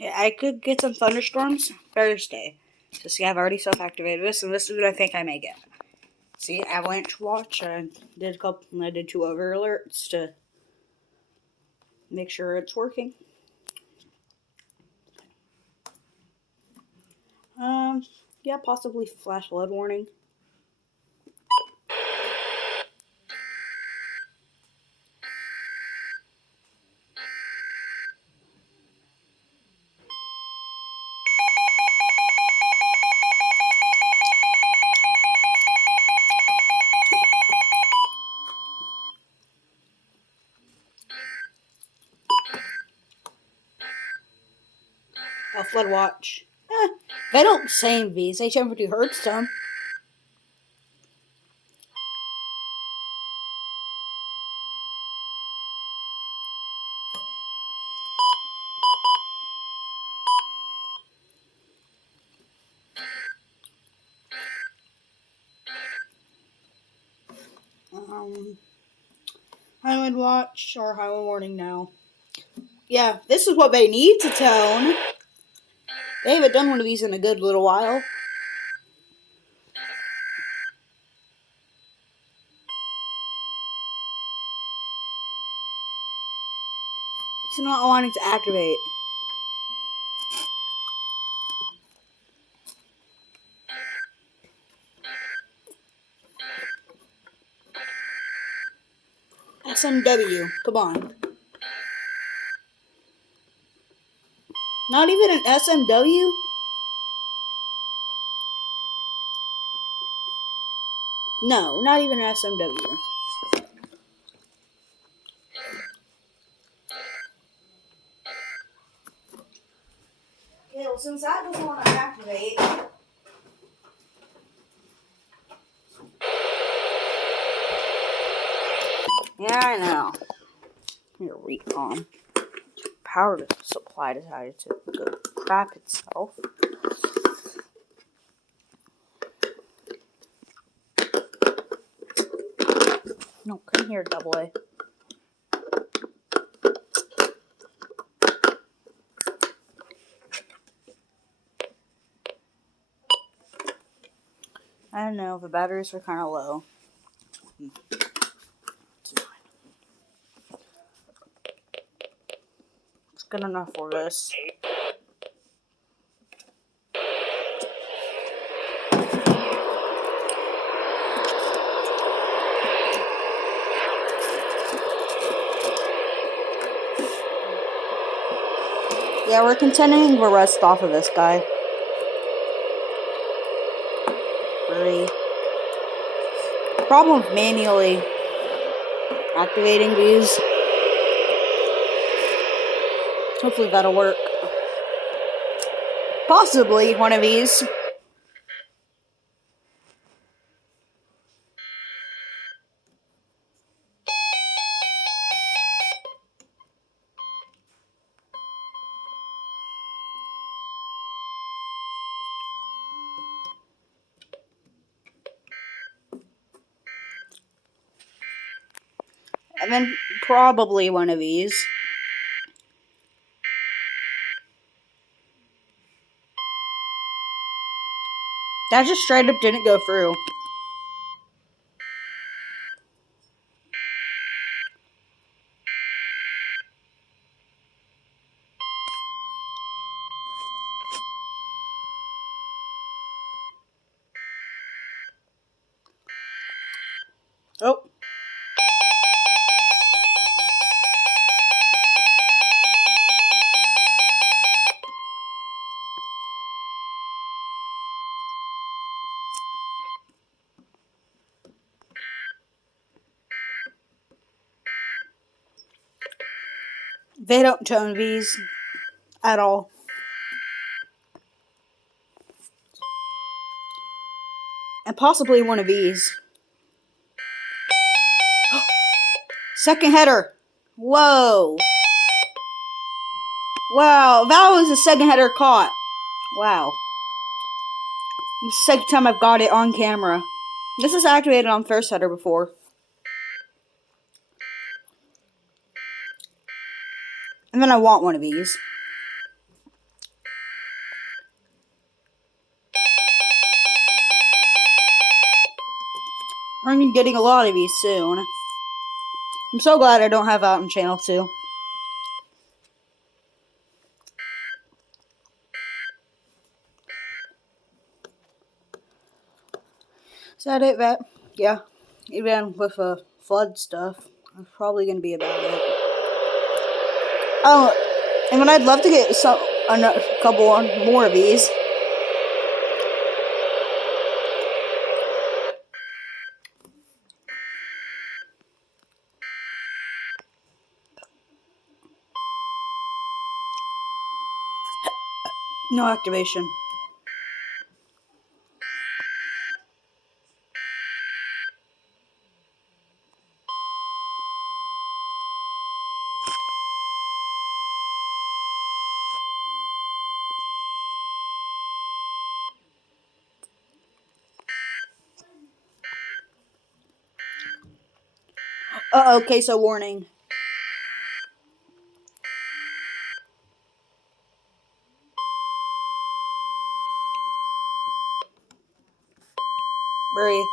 Yeah, I could get some thunderstorms Thursday. So see, I've already self-activated this, and this is what I think I may get. See, avalanche watch. I did 2 over alerts to make sure it's working. Yeah, possibly flash flood warning. A flood watch. They don't say V's. They tend to hurt some. Highland watch or Highland warning now. Yeah, this is what they need to tone. They haven't done one of these in a good little while. It's not wanting to activate. SMW, come on. Not even an SMW? No, not even an SMW. Yeah, well, since that doesn't want to activate. Yeah, I know. Here, recon. Power supply decided to go crap itself. No, come here, double A. I don't know, the batteries are kind of low. It's good enough for this. Yeah, we're continuing to rest off of this guy. 3. Problem with manually activating these. Hopefully that'll work. Possibly one of these. And then probably one of these. That just straight up didn't go through. Oh. They don't tone these at all. And possibly one of these. Second header. Whoa. Wow, that was the second header caught. Wow. This is the second time I've got it on camera. This is activated on first header before. And then I want one of these. I'm gonna be getting a lot of these soon. I'm so glad I don't have out on channel 2. Is that it, Vet? Yeah. Even with the flood stuff, that's probably gonna be about it. Oh, and then I'd love to get a couple more of these. No activation. Okay, so warning. Breathe.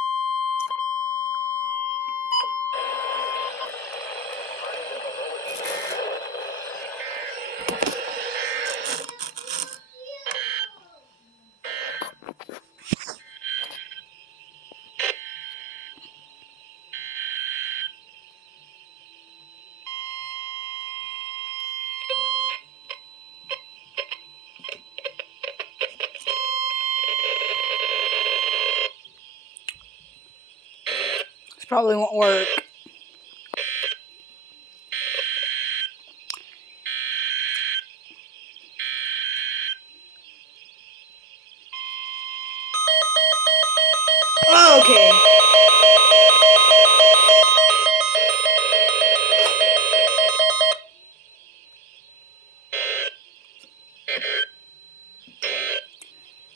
This probably won't work. Okay.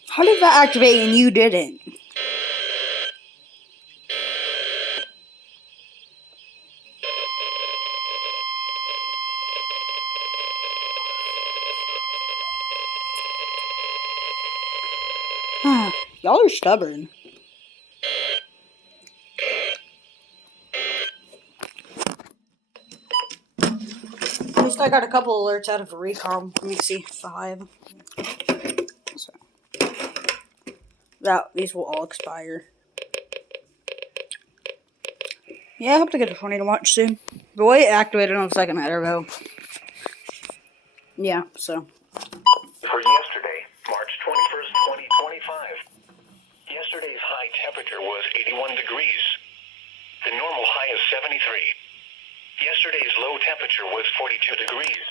How did that activate and you didn't? Y'all are stubborn. At least I got a couple alerts out of a recall. Let me see. 5. So, these will all expire. Yeah, I hope to get a 20 to watch soon. The way it activated on the second header, though. Yeah, so. For yesterday, March 21st, 2025. Yesterday's high temperature was 81 degrees. The normal high is 73. Yesterday's low temperature was 42 degrees.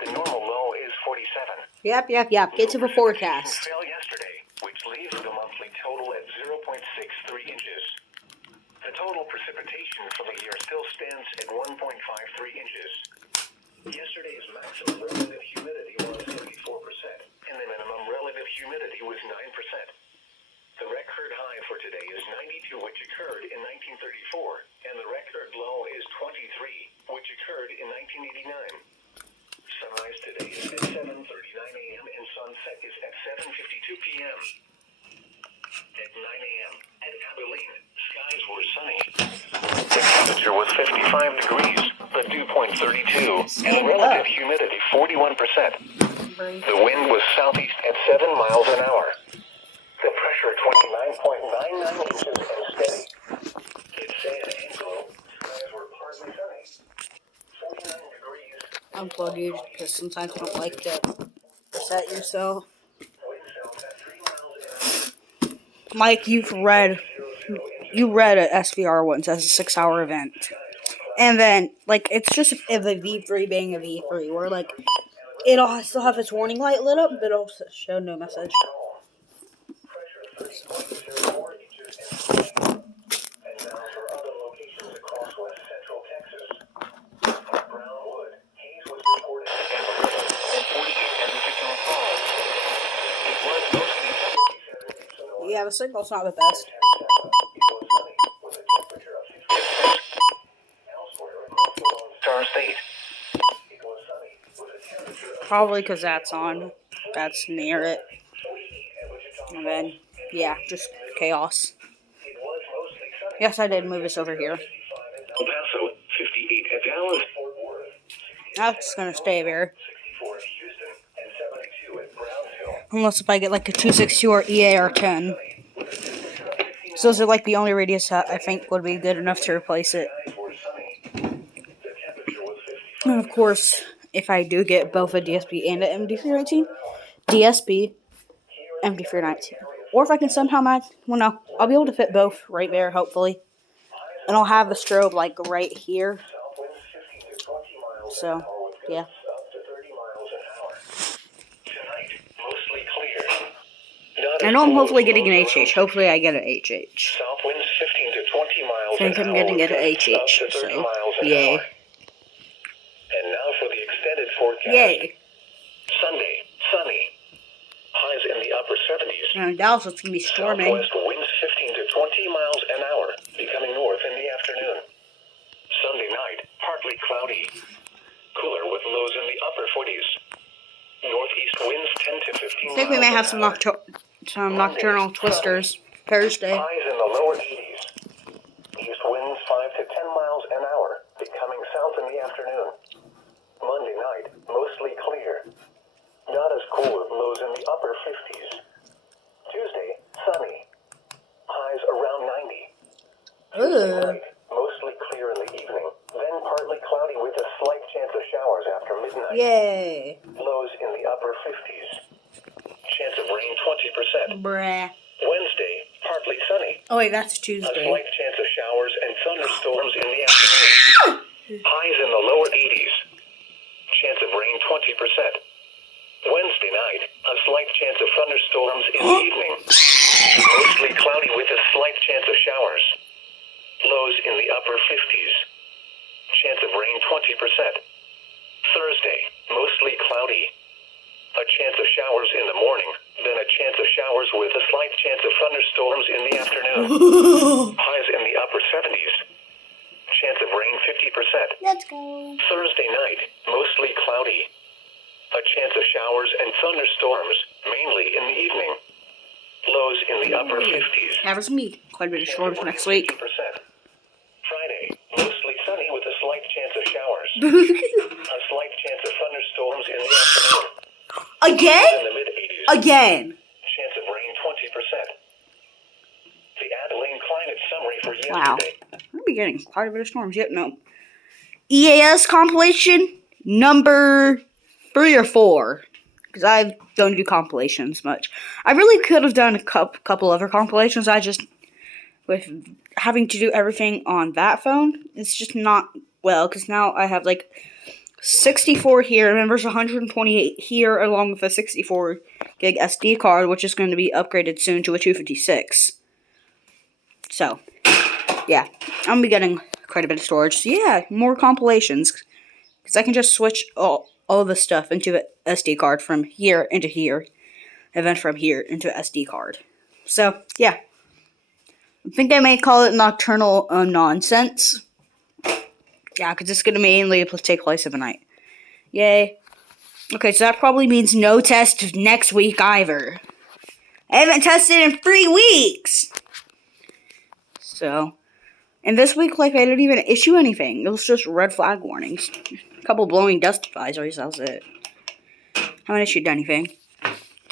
The normal low is 47. Yep. Get to the forecast. Fell yesterday, which leaves the monthly total at 0.63 inches. The total precipitation for the year still stands at 1.53 inches. Yesterday's maximum relative humidity was 74%, and the minimum relative humidity was 9%. The record high for today is 92, which occurred in 1934, and the record low is 23, which occurred in 1989. Sunrise today is at 7:39 a.m. and sunset is at 7:52 p.m. At 9 a.m. at Abilene, skies were sunny. The temperature was 55 degrees, the dew point 32, and relative humidity 41%. The wind was southeast at 7 miles an hour. The pressure 29.99 inches and steady. At San Angelo, skies were partly sunny. 49 degrees. Unplug you because sometimes you don't like to reset yourself. Mike, you read a SVR once as a 6-hour event. And then, like, it's just if a V3 being a V3, where, like, it'll still have its warning light lit up, but it'll show no message. Yeah, the signal's not the best. Probably because that's on. That's near it. And then, yeah, just chaos. Yes, I did move this over here. El Paso, 58 at Dallas. Fort Worth, That's gonna stay there. 64 at Houston, and 72 at Brownsville. Unless if I get like a 262 or EA 10. So those are like the only radius that I think would be good enough to replace it. And of course, if I do get both a DSP and an MD319, DSP, MD319. Or if I can somehow match, well no, I'll be able to fit both right there, hopefully. And I'll have the strobe like right here. So, yeah. I know I'm hopefully getting an HH. Hopefully I get an HH. South winds 15 to 20 miles I think I'm getting an HH, so yay. And now for the extended forecast. Yay. Sunday, sunny. Highs in the upper 70s. Now in Dallas it's going to be storming. Southwest winds 15 to 20 miles an hour, becoming north in the afternoon. Sunday night, partly cloudy. Cooler with lows in the upper 40s. Northeast winds 10 to 15 I think we may have some nocturnal twisters Thursday. Highs in the lower 80s. East winds 5 to 10 miles an hour, becoming south in the afternoon. Monday night, mostly clear. Not as cool with lows in the upper 50s. Tuesday, sunny. Highs around 90. Tuesday night, mostly clear in the evening. Then partly cloudy with a slight chance of showers after midnight. Yay. Lows in the upper 50s. Chance of rain 20%. Bruh. Wednesday, partly sunny. Oh wait, that's A Tuesday. slight chance of showers and thunderstorms in the afternoon. Highs in the lower 80s. Chance of rain 20%. Wednesday night, a slight chance of thunderstorms in the evening. Mostly cloudy with a slight chance of showers. Lows in the upper 50s. Chance of rain 20%. Thursday, mostly cloudy. A chance of showers in the morning, then a chance of showers with a slight chance of thunderstorms in the afternoon. Highs in the upper 70s. Chance of rain 50%. Let's go. Thursday night, mostly cloudy. A chance of showers and thunderstorms, mainly in the evening. Lows in the upper 50s. That was me. Quite a bit of storms next week. 50%. Friday, mostly sunny with a slight chance of showers. A slight chance of thunderstorms in the afternoon. Again? In the mid-80s. Again. Chance of rain 20%. The Abilene climate summary for Wow. yesterday. We'll be getting quite a bit of storms. Yep, no. EAS compilation number 3 or 4. Because I don't do compilations much. I really could have done a couple other compilations. I just, with having to do everything on that phone, it's just not well. Because now I have like 64 here, and then there's 128 here, along with a 64 gig SD card, which is going to be upgraded soon to a 256. So, yeah, I'm going to be getting quite a bit of storage. So, yeah, more compilations, because I can just switch all the stuff into an SD card from here into here, and then from here into an SD card. So, yeah, I think I may call it nocturnal nonsense. Yeah, because it's going to mainly take place overnight. Yay. Okay, so that probably means no test next week either. I haven't tested in 3 weeks. So, and this week, like, they didn't even issue anything. It was just red flag warnings. A couple blowing dust advisories, that was it. I haven't issued anything.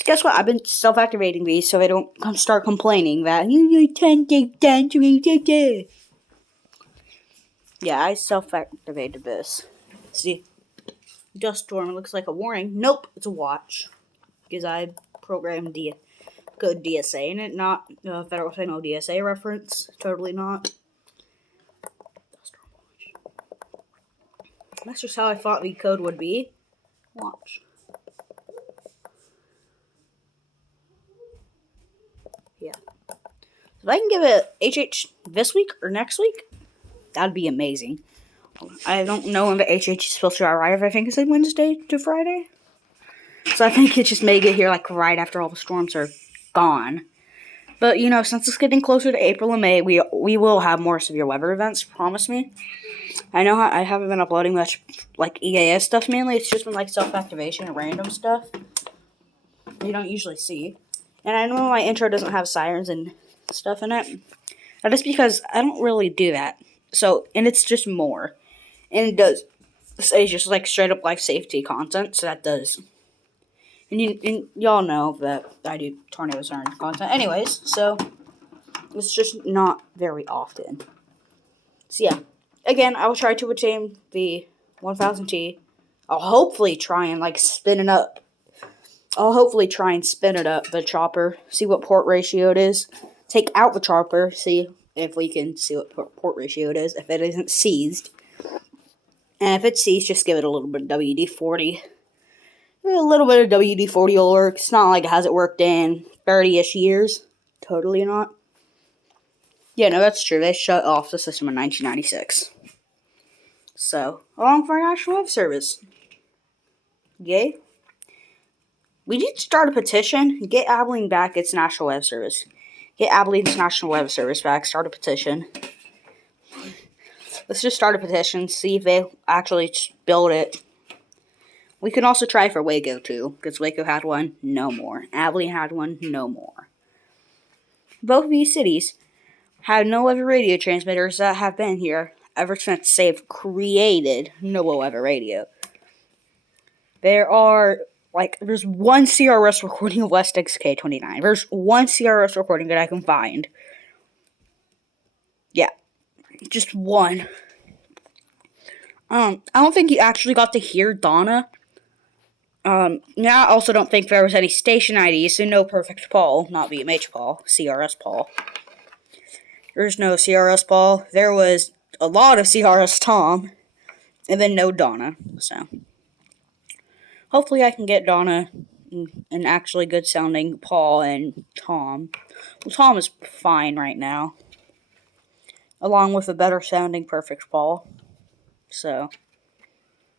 Guess what? I've been self-activating these so I don't start complaining that you tend to. Yeah, I self-activated this. See, dust storm. It looks like a warning. Nope, it's a watch because I programmed code DSA in it, not Federal Signal DSA reference. Totally not. Dust storm watch. That's just how I thought the code would be. Watch. Yeah. If I can give it HH this week or next week, that'd be amazing. I don't know when the HH is supposed to arrive. I think it's like Wednesday to Friday. So I think it just may get here like right after all the storms are gone. But, you know, since it's getting closer to April and May, we will have more severe weather events, promise me. I know I haven't been uploading much, like, EAS stuff mainly. It's just been, like, self-activation and random stuff you don't usually see. And I know my intro doesn't have sirens and stuff in it. That is because I don't really do that. So, and it's just more. And it does say just like straight up life safety content, so that does. And y'all know that I do tornado siren content anyways, so it's just not very often. So yeah, again, I will try to attain the 1000T. I'll hopefully try and like spin it up. The chopper, see what port ratio it is. Take out the chopper, see if we can see what port ratio it is, if it isn't seized. And if it's seized, just give it a little bit of WD-40. A little bit of WD-40 will work. It's not like it hasn't worked in 30-ish years. Totally not. Yeah, no, that's true. They shut off the system in 1996. So, along for our National Web Service. Yay. We need to start a petition. Get Abilene back its National Web Service. Get Abilene's National Web Service back. Start a petition. Let's just start a petition. See if they actually build it. We can also try for Waco too. Because Waco had one. No more. Abilene had one. No more. Both of these cities have no other radio transmitters that have been here ever since they've created no weather radio. There's one CRS recording of West XK29. There's one CRS recording that I can find. Yeah, just one. I don't think you actually got to hear Donna. I also don't think there was any station IDs, so no Perfect Paul, not VMH Paul, CRS Paul. There's no CRS Paul. There was a lot of CRS Tom, and then no Donna, so. Hopefully I can get Donna an actually good sounding Paul and Tom. Well, Tom is fine right now. Along with a better sounding Perfect Paul. So,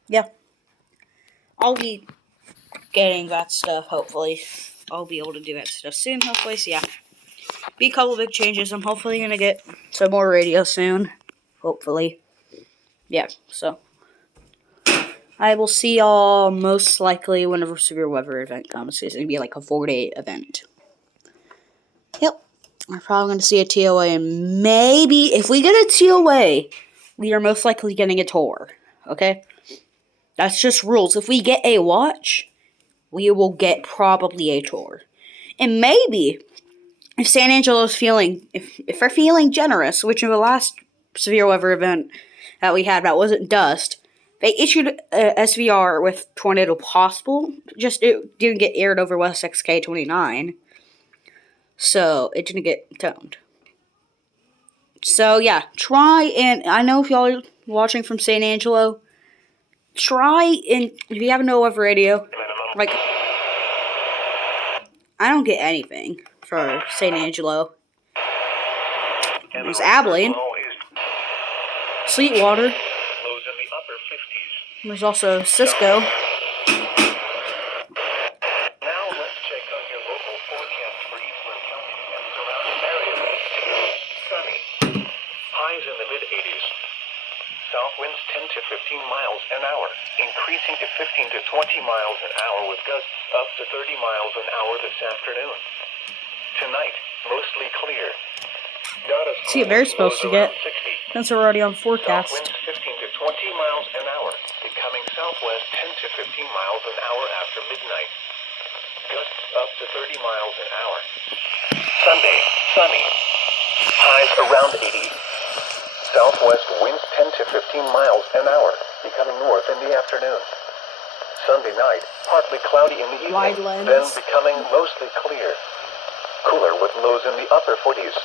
yeah. I'll be getting that stuff, hopefully. I'll be able to do that stuff soon, hopefully. So, yeah. Be a couple big changes. I'm hopefully going to get some more radio soon. Hopefully. Yeah, so. I will see y'all most likely whenever severe weather event comes. It's going to be like a 4-day event. Yep. We're probably going to see a TOA, and maybe, if we get a TOA, we are most likely getting a tour. Okay? That's just rules. If we get a watch, we will get probably a tour. And maybe, if San Angelo's feeling, if they're feeling generous, which in the last severe weather event that we had that wasn't dust, they issued a SVR with Tornado Possible, just it didn't get aired over West XK29. So, it didn't get toned. So, yeah, try and, I know if y'all are watching from San Angelo, try and, if you have a no-weather radio, like, I don't get anything for San Angelo. There's Abilene, Sweetwater, there's also Cisco. Now let's check on your local forecast for Eastland County and surrounding areas. Sunny. Highs in the mid-80s. South winds 10 to 15 miles an hour, increasing to 15 to 20 miles an hour with gusts up to 30 miles an hour this afternoon. Tonight, mostly clear. See what they're supposed to get, since we're already on South forecast. winds 15 to 20 miles an hour, becoming southwest 10 to 15 miles an hour after midnight. Gusts up to 30 miles an hour. Sunday, sunny. Highs around 80. Southwest winds 10 to 15 miles an hour, becoming north in the afternoon. Sunday night, partly cloudy in the Wide evening, lens. then becoming mostly clear. Cooler with lows in the upper 40s.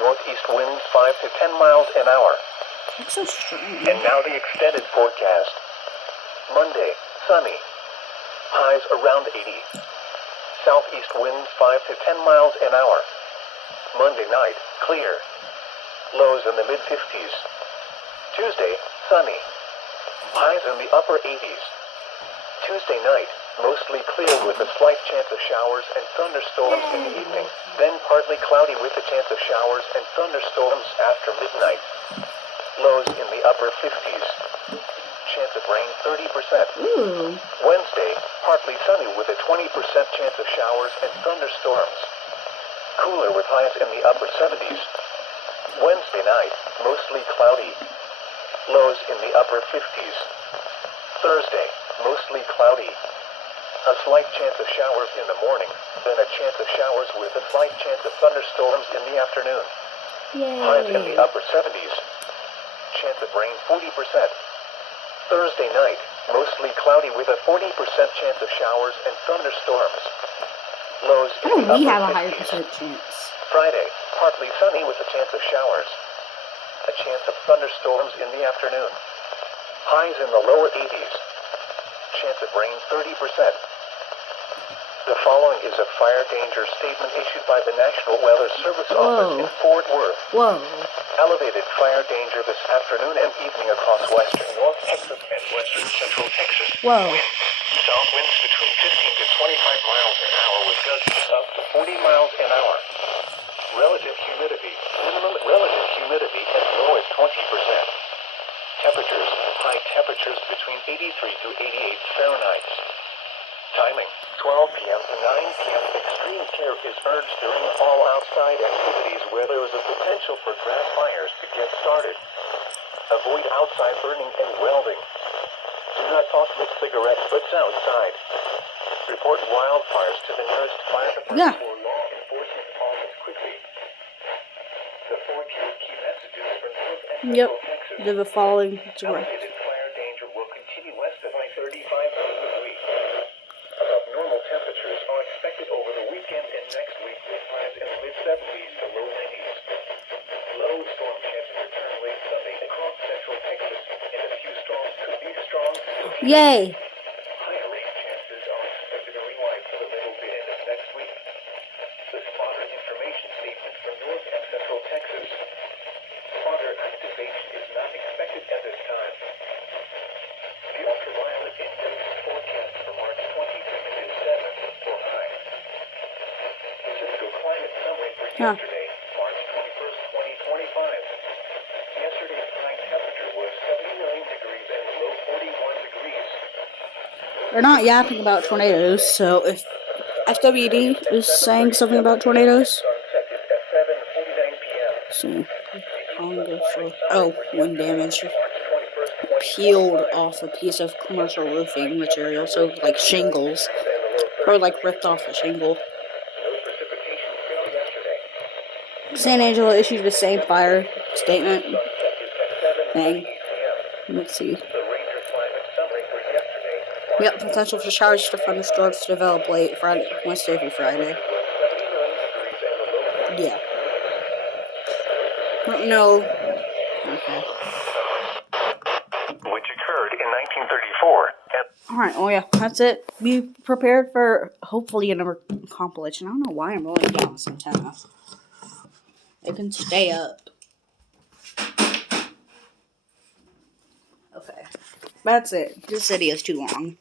Northeast winds 5 to 10 miles an hour. That's so strange. And now the extended forecast. Monday, sunny. Highs around 80. Southeast winds 5 to 10 miles an hour. Monday night, clear. Lows in the mid-50s. Tuesday, sunny. Highs in the upper 80s. Tuesday night, mostly clear with a slight chance of showers and thunderstorms in the evening, then partly cloudy with a chance of showers and thunderstorms after midnight. Lows in the upper 50s. Chance of rain 30%. Ooh. Wednesday, partly sunny with a 20% chance of showers and thunderstorms. Cooler with highs in the upper 70s. Wednesday night, mostly cloudy. Lows in the upper 50s. Thursday, mostly cloudy. A slight chance of showers in the morning, then a chance of showers with a slight chance of thunderstorms in the afternoon. Highs in the Yay. upper 70s. Chance of rain 40%. Thursday night, mostly cloudy with a 40% chance of showers and thunderstorms. Lows How in do the we upper have a higher 50s. percent chance? Friday, partly sunny with a chance of showers. A chance of thunderstorms in the afternoon. Highs in the lower 80s. Chance of rain 30%. The following is a fire danger statement issued by the National Weather Service Office in Fort Worth. Whoa. Elevated fire danger this afternoon and evening across western North Texas and western central Texas. Whoa. South winds between 15 to 25 miles an hour with gusts up to 40 miles an hour. Relative humidity. Minimum relative humidity as low as 20%. Temperatures. High temperatures between 83 to 88 Fahrenheit. Timing. 12 p.m. to 9 p.m. Extreme care is urged during all outside activities where there is a potential for grass fires to get started. Avoid outside burning and welding. Do not toss lit cigarette butts outside. Report wildfires to the nearest fire department or law enforcement office quickly. The forecast key messages for North and Yep. Central Texas. The following is correct. Elevated fire danger will continue west of I-35 for the week. Abnormal temperatures are expected over the weekend and next week with highs in the mid-70s to low 90s. Low storm chances return late Sunday across central Texas, and a few storms could be strong. Yay. Higher rain chances are expected to rewind to the middle to end of next week. The spotter information statement for North and Central Texas. Spotter activation is not expected at this time. The ultraviolet index forecast for March 22nd is 7 for high. The typical climate summary for yesterday, March 21st, 2025. Yesterday's high temperature was 79 degrees and low 41 degrees. They're not yapping about tornadoes, so if FWD is saying something about tornadoes, Sunset is at 7:49 p.m. so oh, wind damage. March 21st, Peeled off a piece of commercial roofing material, so like shingles, or like ripped off the shingle. no precipitation fell yesterday. San Angelo issued the same fire statement Sunset is at 7:48 thing. p.m. Let's see. The Ranger climate summary for yesterday. Yep, potential for showers to thunderstorms to develop late Friday, Wednesday through Friday. Yeah. No. Okay. Which occurred in 1934. Alright, well, yeah, that's it. Be prepared for hopefully another compilation. I don't know why I'm rolling down this antenna. It can stay up. Okay. That's it. This video is too long.